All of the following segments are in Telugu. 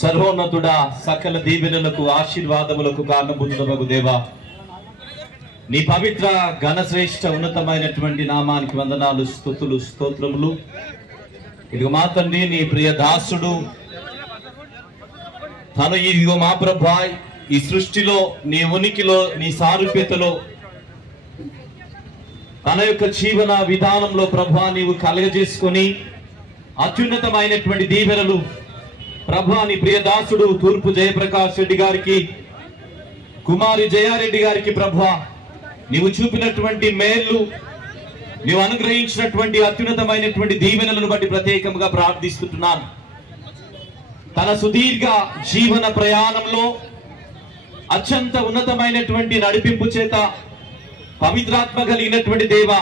సర్వోన్నతుడా, సకల దీవెనలకు ఆశీర్వాదములకు కారణభూతుడగు దేవా, నీ పవిత్ర ఘనశ్రేష్ఠ ఉన్నతమైనటువంటి నామానికి వందనాలు, స్తుతులు, స్తోత్రములు. ఇదిగో మా తండ్రి, నీ ప్రియ దాసుడు తను ఇదిగో మా ప్రభా ఈ సృష్టిలో, నీ ఉనికిలో, నీ సారూప్యతలో, తన యొక్క జీవన విధానంలో ప్రభా నీవు కలగజేసుకొని అత్యున్నతమైనటువంటి దీవెనలు ప్రభా నీ ప్రియదాసుడు తూర్పు జయప్రకాష్ రెడ్డి గారికి, కుమారి జయారెడ్డి గారికి ప్రభా నీవు చూపినటువంటి మేలు, నీవు అనుగ్రహించినటువంటి అత్యున్నతమైనటువంటి దీవెనలను బట్టి ప్రత్యేకంగా ప్రార్థిస్తున్నాను. తన సుదీర్ఘ జీవన ప్రయాణంలో అత్యంత ఉన్నతమైనటువంటి నడిపింపు చేత పవిత్రాత్మ కలిగినటువంటి దేవా,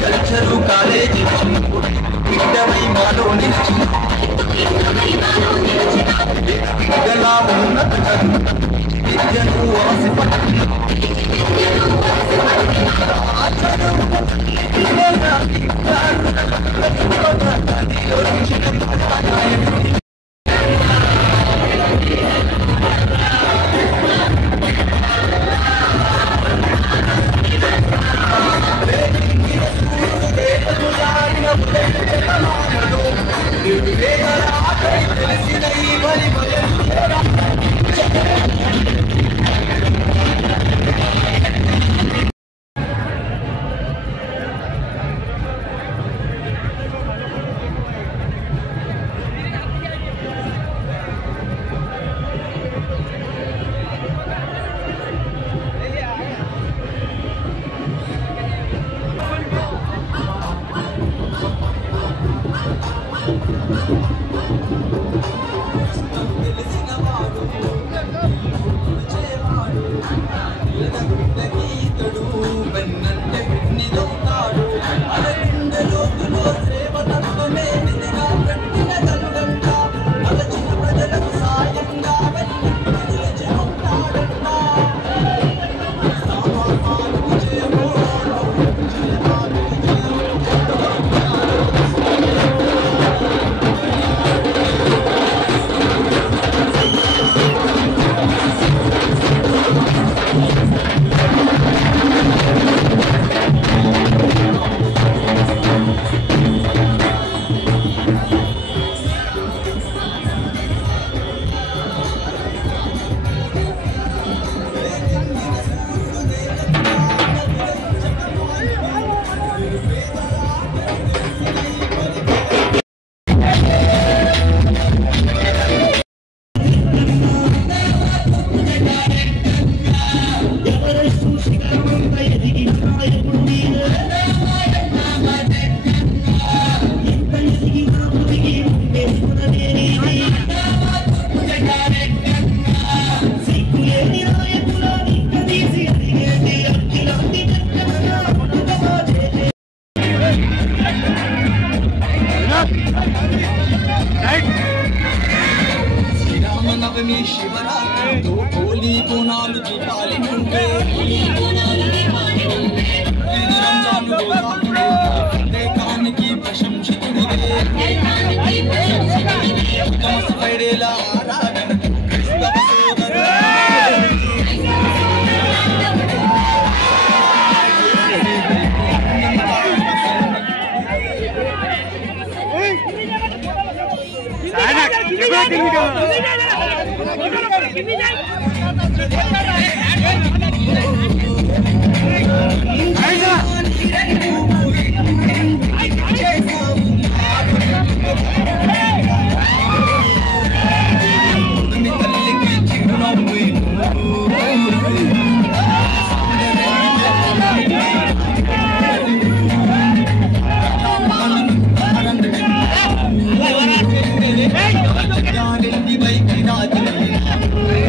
కల్చరు కాలేజీ బిడ్డవై మాలో నిలిచి బిడ్డలా ఉన్నత విద్యను శ్రీరామనవమి శివరాత్రితో హోలీ కోనాలు దీపాలి నువ్వే దేశానికి ప్రశంసితుడివే పైడేలా ఆరాధన క్రిస్తవ సోదరా Hey!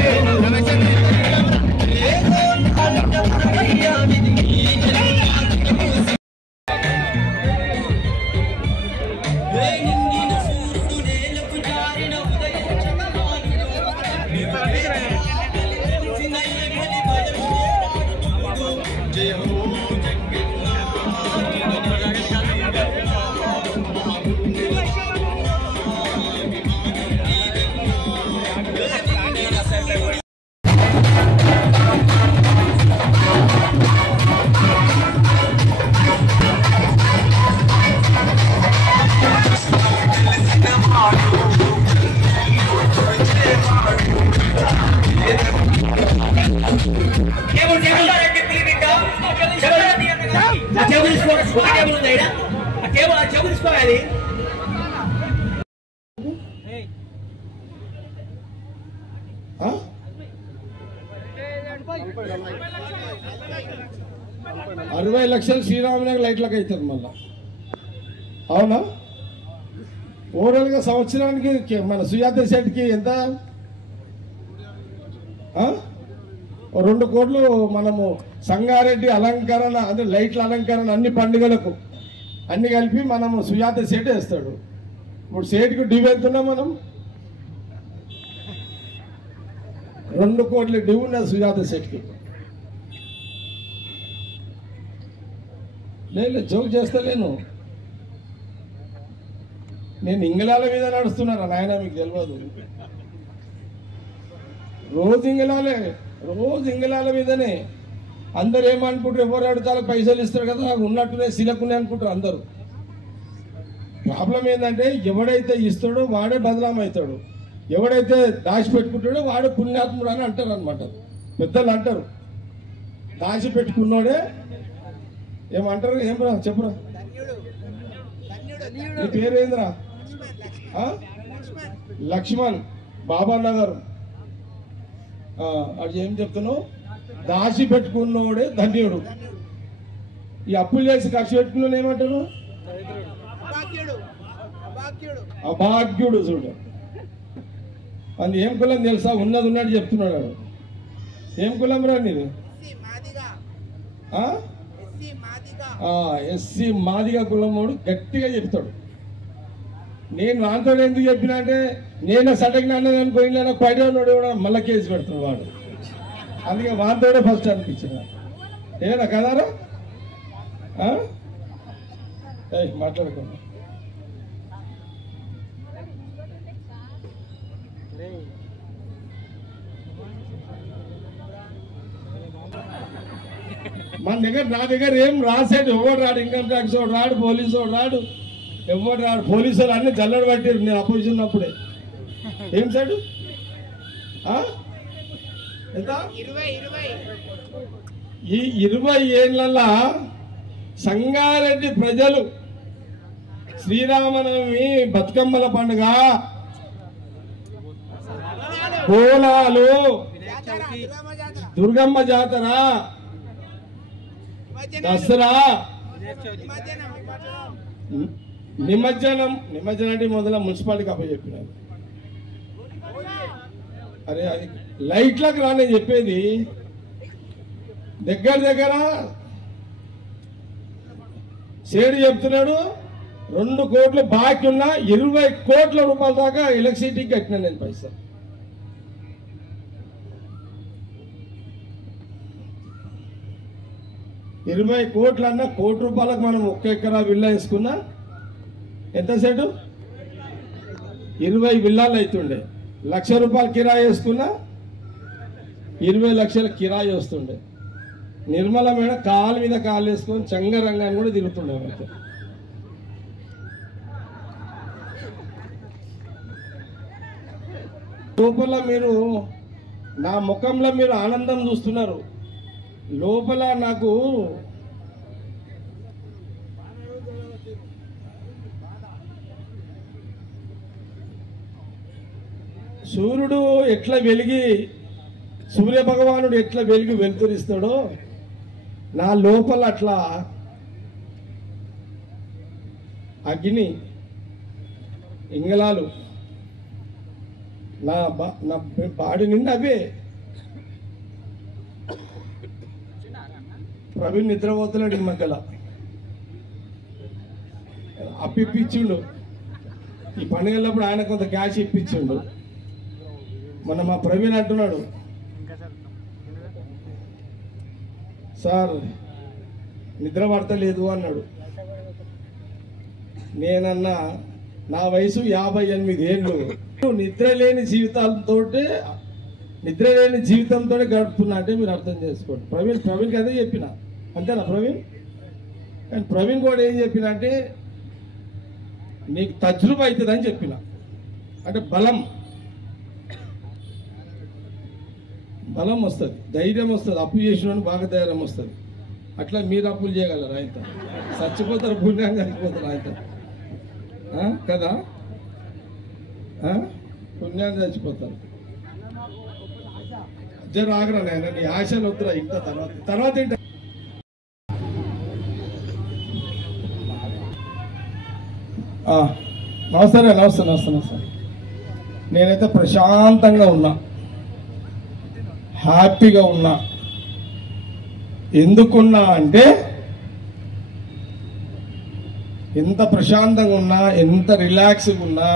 అరవై లక్షలు శ్రీరామనగర్ లైట్లకు అవుతుంది మళ్ళా. అవునా? ఓవరాల్గా సంవత్సరానికి మన సుజాత సెట్కి ఎంత? 2 కోట్లు మనము సంగారెడ్డి అలంకరణ అంటే లైట్ల అలంకరణ అన్ని పండుగలకు అన్ని కలిపి మనము సుజాత సెట్ వేస్తాడు. ఇప్పుడు సెట్కి డ్యూ ఎంతున్నాం మనం? 2 కోట్ల డ్యూ ఉన్నది సుజాత సెట్కి. లేదు జోక్ చేస్తలేను, నేను ఇంగళాల మీద నడుస్తున్నాను నాయన, మీకు తెలియదు. రోజు ఇంగళాల మీదనే. అందరు ఏమనుకుంటారు, ఎవరు అడుగుతారో పైసలు ఇస్తారు కదా ఉన్నట్టునే సిలకునే అనుకుంటారు అందరూ. ప్రాబ్లం ఏంటంటే ఎవడైతే ఇస్తాడో వాడే బదనాం అవుతాడు, ఎవడైతే దాచిపెట్టుకుంటాడో వాడే పుణ్యాత్ముడు అని అంటారు అనమాట. పెద్దలు అంటారు దాచిపెట్టుకున్నాడే ఏమంటారు. ఏం రా చెప్పురా, నీ పేరేంద్రా? లక్ష్మణ్ బాబా నగర్. అది ఏం చెప్తున్నావు? దాచి పెట్టుకున్నోడే ధన్యుడు. ఈ అప్పులు చేసి ఖర్చు పెట్టుకున్న ఏమంటారు? అభాగ్యుడు. చూడు అది ఏం కులం తెలుసా? ఉన్నది ఉన్నట్టు చెప్తున్నాడు. ఏం కులం రా నీది? ఎస్సీ మాదిగా కులమోడు గట్టిగా చెప్తాడు. నేను వాంతో ఎందుకు చెప్పినా అంటే నేను సటకి అన్నది అనుకోని నాకు పైన ఉన్నాడు కూడా మళ్ళీ కేసు పెడుతున్నాడు వాడు. అందుకే వాంతోడే ఫస్ట్ అనిపించిన. ఏనా కదారా? మాట్లాడుకోండి. నా దగ్గర ఏం రాసేది ఎవరు రాడు. ఇన్కమ్ ట్యాక్స్ వాడు రాడు, పోలీసు వాడు రాడు, ఎవరు రాడు. పోలీసు వాళ్ళు అన్ని జల్లడు పట్టారు నేను అపోజిషన్ ఉన్నప్పుడే. ఏం సైడు ఎంత? ఈ 20 ఏళ్లలో సంగారెడ్డి ప్రజలు శ్రీరామనవమి, బతుకమ్మల పండుగ, బోనాలు, దుర్గమ్మ జాతర, దసరా, నిమజ్జనం అంటే మొదల మున్సిపాలిటీకి అప్పచెప్పినారు. అరే అది లైట్లకు రాని చెప్పేది. దగ్గర సేడు చెప్తున్నాడు 2 కోట్లు బాకీ ఉన్న 20 కోట్ల రూపాయల దాకా ఎలక్ట్రిసిటీకి కట్టినా నేను పైసా. $20 కోట్లు అన్న ₹1 కోటి మనం 1 ఎకరా విల్లా వేసుకున్నా ఎంత సెటు? 20 విల్లాలు అవుతుండే. ₹1,00,000 కిరాయి వేసుకున్నా 20 లక్షల కిరాయి వస్తుండే. నిర్మల మేడం కాలు మీద కాలు వేసుకొని చంగరంగాన్ని కూడా తిరుగుతుండే. లోపల మీరు నా ముఖంలో మీరు ఆనందం చూస్తున్నారు, లోపల నాకు సూర్యుడు ఎట్లా వెలిగి, సూర్య భగవానుడు ఎట్లా వెలిగి వెలుతురిస్తాడో నా లోపల అట్లా అగ్ని ఇంగళాలు నా బాడీ నిండా అవే. ప్రవీణ్ నిద్రపోతున్నాడు ఈ మధ్యలో, అప్పిప్పించిండు. ఈ పండుగలప్పుడు ఆయన కొంత క్యాష్ ఇప్పించిండు. మొన్న మా ప్రవీణ్ అంటున్నాడు, సార్ నిద్ర పడతలేదు అన్నాడు. నేనన్నా నా వయసు 58 ఏళ్ళు, నిద్ర లేని జీవితాలతో నిద్ర లేని జీవితంతో గడుపుతున్నా అంటే మీరు అర్థం చేసుకోండి. ప్రవీణ్కి అదే చెప్పిన, అంతేనా ప్రవీణ్? కానీ ప్రవీణ్ కూడా ఏం చెప్పిన అంటే నీకు తజ్రుబ అవుతుందని చెప్పిన. అంటే బలం వస్తుంది, ధైర్యం వస్తుంది. అప్పు చేసిన బాగా ధైర్యం వస్తుంది. అట్లా మీరు అప్పులు చేయగలరు. ఆయనతో చచ్చిపోతారు, పుణ్యాన్ని చచ్చిపోతారు ఆయనతో కదా, పుణ్యాన్ని చచ్చిపోతారు. జర ఆగరా నాయన, నీ ఆశలు వద్దురా. ఇంత తర్వాత ఏంట నమస్తే. నేనైతే ప్రశాంతంగా ఉన్నా, హ్యాపీగా ఉన్నా. ఎందుకున్నా అంటే ఎంత ప్రశాంతంగా ఉన్నా, ఎంత రిలాక్స్గా ఉన్నా,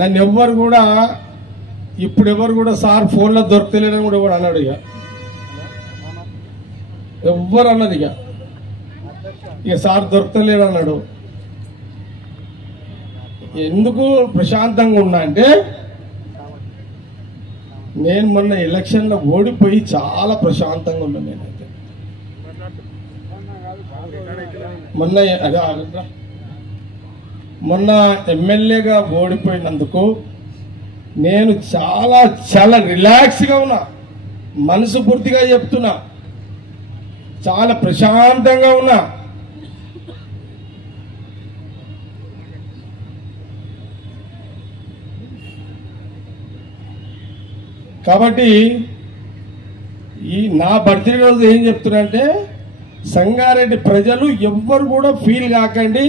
నన్ను ఎవ్వరు కూడా ఇప్పుడు సార్ ఫోన్లో దొరకలేదని కూడా ఎవరు అన్నాడు. ఎవ్వరు అన్నది ఇక సార్ దొరకలేడు అన్నాడు. ఎందుకు ప్రశాంతంగా ఉన్నా అంటే నేను మొన్న ఎలక్షన్లో ఓడిపోయి చాలా ప్రశాంతంగా ఉన్నా. నేనైతే మొన్న ఎమ్మెల్యేగా ఓడిపోయినందుకు నేను చాలా రిలాక్స్గా ఉన్నా. మనసు పూర్తిగా చెప్తున్నా, చాలా ప్రశాంతంగా ఉన్నా. కాబట్టి ఈ నా బర్త్డే రోజు ఏం చెప్తున్నా, సంగారెడ్డి ప్రజలు ఎవ్వరు కూడా ఫీల్ కాకండి,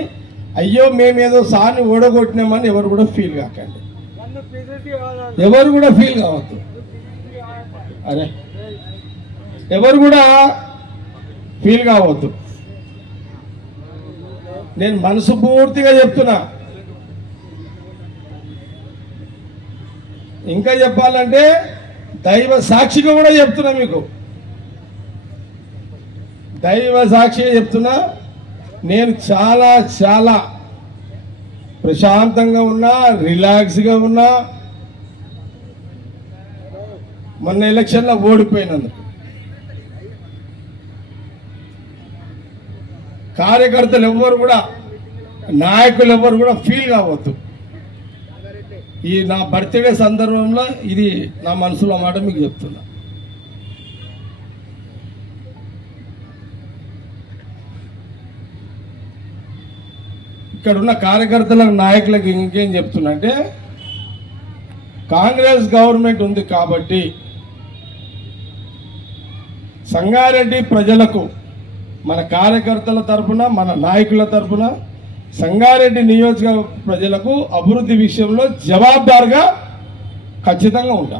అయ్యో మేమేదో సార్ని ఓడగొట్టినామని ఎవరు కూడా ఫీల్ కాకండి. ఎవరు కూడా ఫీల్ కావద్దు. అరే ఎవరు కూడా ఫీల్ కావద్దు. నేను మనసు పూర్తిగా చెప్తున్నా. ఇంకా చెప్పాలంటే దైవ సాక్షిగా కూడా చెప్తున్నా, మీకు దైవ సాక్షిగా చెప్తున్నా. నేను చాలా ప్రశాంతంగా ఉన్నా, రిలాక్స్గా ఉన్నా. మొన్న ఎలక్షన్లో ఓడిపోయినందుకు కార్యకర్తలు ఎవ్వరు కూడా, నాయకులు ఎవ్వరు కూడా ఫీల్ కావద్దు. ఈ నా బర్త్డే సందర్భంలో ఇది నా మనసులో మాట మీకు చెప్తున్నా. ఇక్కడ ఉన్న కార్యకర్తలకు, నాయకులకు ఇంకేం చెప్తున్నా అంటే, కాంగ్రెస్ గవర్నమెంట్ ఉంది కాబట్టి సంగారెడ్డి ప్రజలకు మన కార్యకర్తల తరఫున, మన నాయకుల తరఫున సంగారెడ్డి నియోజకవర్గ ప్రజలకు అభివృద్ధి విషయంలో జవాబుదారుగా ఖచ్చితంగా ఉంటా.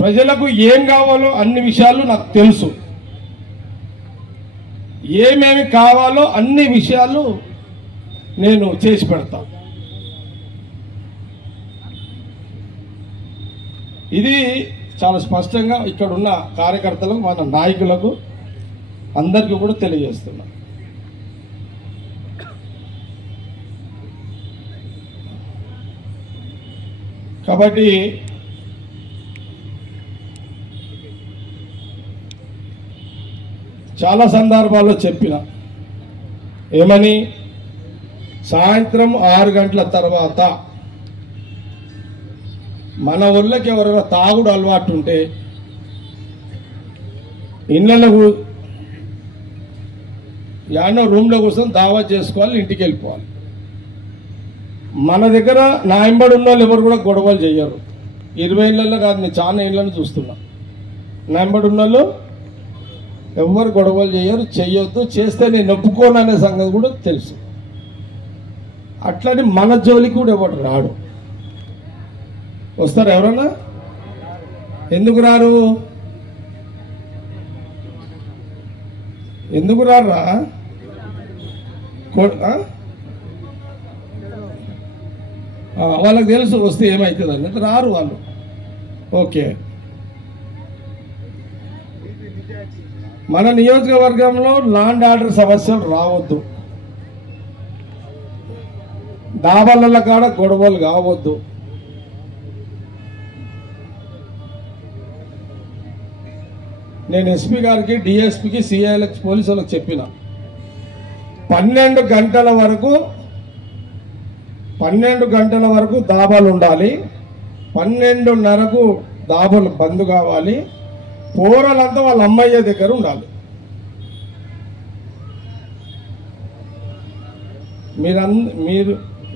ప్రజలకు ఏం కావాలో అన్ని విషయాలు నాకు తెలుసు. ఏమేమి కావాలో అన్ని విషయాలు నేను చేసి పెడతా. ఇది చాలా స్పష్టంగా ఇక్కడ ఉన్న కార్యకర్తలకు, మన నాయకులకు అందరికీ కూడా తెలియజేస్తున్నా. కాబట్టి చాలా సందర్భాల్లో చెప్పిన, ఏమని, సాయంత్రం 6 గంటల తర్వాత మన ఊళ్ళకి ఎవరైనా తాగుడు అలవాటు ఉంటే ఇళ్ళకు యానో రూమ్లో కూర్చొని దావత్ చేసుకోవాలి, ఇంటికి వెళ్ళిపోవాలి. మన దగ్గర నా ఎంబడి ఉన్న వాళ్ళు ఎవరు కూడా గొడవలు చేయరు. 20 ఇళ్ళల్లో కాదు, నేను చాలా ఇళ్ళను చూస్తున్నా. నా ఎంబడి ఉన్న వాళ్ళు ఎవరు గొడవలు చేయరు, చెయ్యొద్దు. చేస్తే నేను ఒప్పుకోను అనే సంగతి కూడా తెలుసు. అట్లని మన జోలికి కూడా ఎవరు రాడు. వస్తారు ఎవరన్నా? ఎందుకు రారు? ఎందుకు రారా? వాళ్ళకి తెలుసు వస్తే ఏమవుతుంది అన్నట్టు రారు వాళ్ళు. ఓకే, మన నియోజకవర్గంలో ల్యాండ్ ఆర్డర్ సమస్యలు రావద్దు. దాబాల కాడ గొడవలు కావద్దు. నేను ఎస్పీ గారికి, డిఎస్పీకి, సిఐలకు, పోలీసు వాళ్ళకి చెప్పిన 12 గంటల వరకు దాబాలు ఉండాలి. 12:30కు దాబాలు బంద్ కావాలి. పోరలంతా వాళ్ళ అమ్మయ్య దగ్గర ఉండాలి.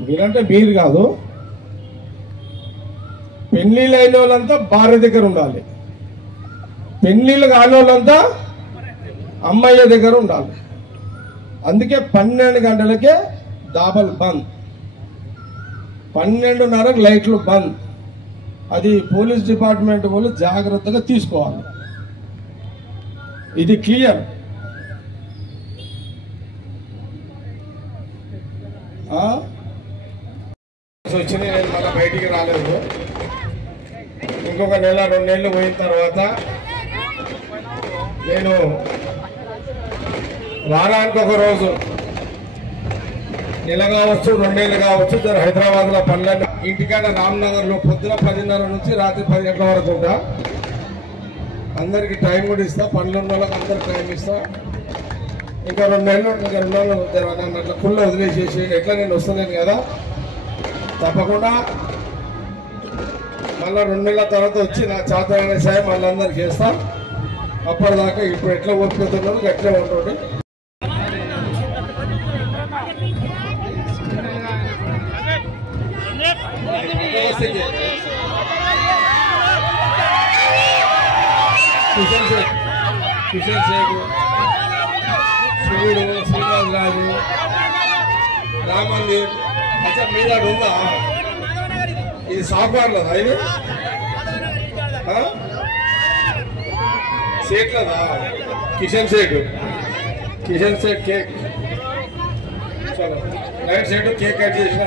మీరంటే మీరు కాదు, పెళ్లిళ్ళు అయిన వాళ్ళంతా భార్య దగ్గర ఉండాలి. పెళ్లిళ్ళు కాని వాళ్ళంతా అమ్మయ్య దగ్గర ఉండాలి. అందుకే 12 గంటలకే దాబాలు బంద్, 12:30కు లైట్లు బంద్. అది పోలీస్ డిపార్ట్మెంట్ వాళ్ళు జాగ్రత్తగా తీసుకోవాలి. ఇది క్లియర్. వచ్చింది, నేను మళ్ళీ బయటికి రాలేదు. ఇంకొక నెల 2 నెలలు పోయిన తర్వాత నేను వారానికి ఒక రోజు, నెల కావచ్చు 2 నెలలు కావచ్చు, హైదరాబాద్లో పనులన్నీ ఇంటికాడ రామ్నగర్లో పొద్దున 10:30 నుంచి రాత్రి 10 గంటల వరకు ఉంటా. అందరికి టైం కూడా ఇస్తా, పనులు ఉన్న వాళ్ళకి అందరికి టైం ఇస్తా. ఇంకా 2 నెలలు అట్లా ఫుల్ వదిలేసేసి ఎట్లా నేను వస్తలేను కదా, తప్పకుండా మళ్ళీ 2 నెలల తర్వాత వచ్చి నా చేతనైన సాయం వాళ్ళందరికీ చేస్తా. అప్పటిదాకా ఇప్పుడు ఎట్లా ఓపిపోతున్నారు గట్లే ఉంటుంది. కిషన్ శేఖ్, శివుడు, శ్రీనివాస్ రాజు, రామ్ మందిర్. అచ్చా మీద ఉందా? ఇది సాఫ్ట్వేర్లదా? ఇది సేట్లదా? కిషన్ శేఖ్ కేక్, చలో రైట్ సైడ్ కేక్ కట్ చేసిన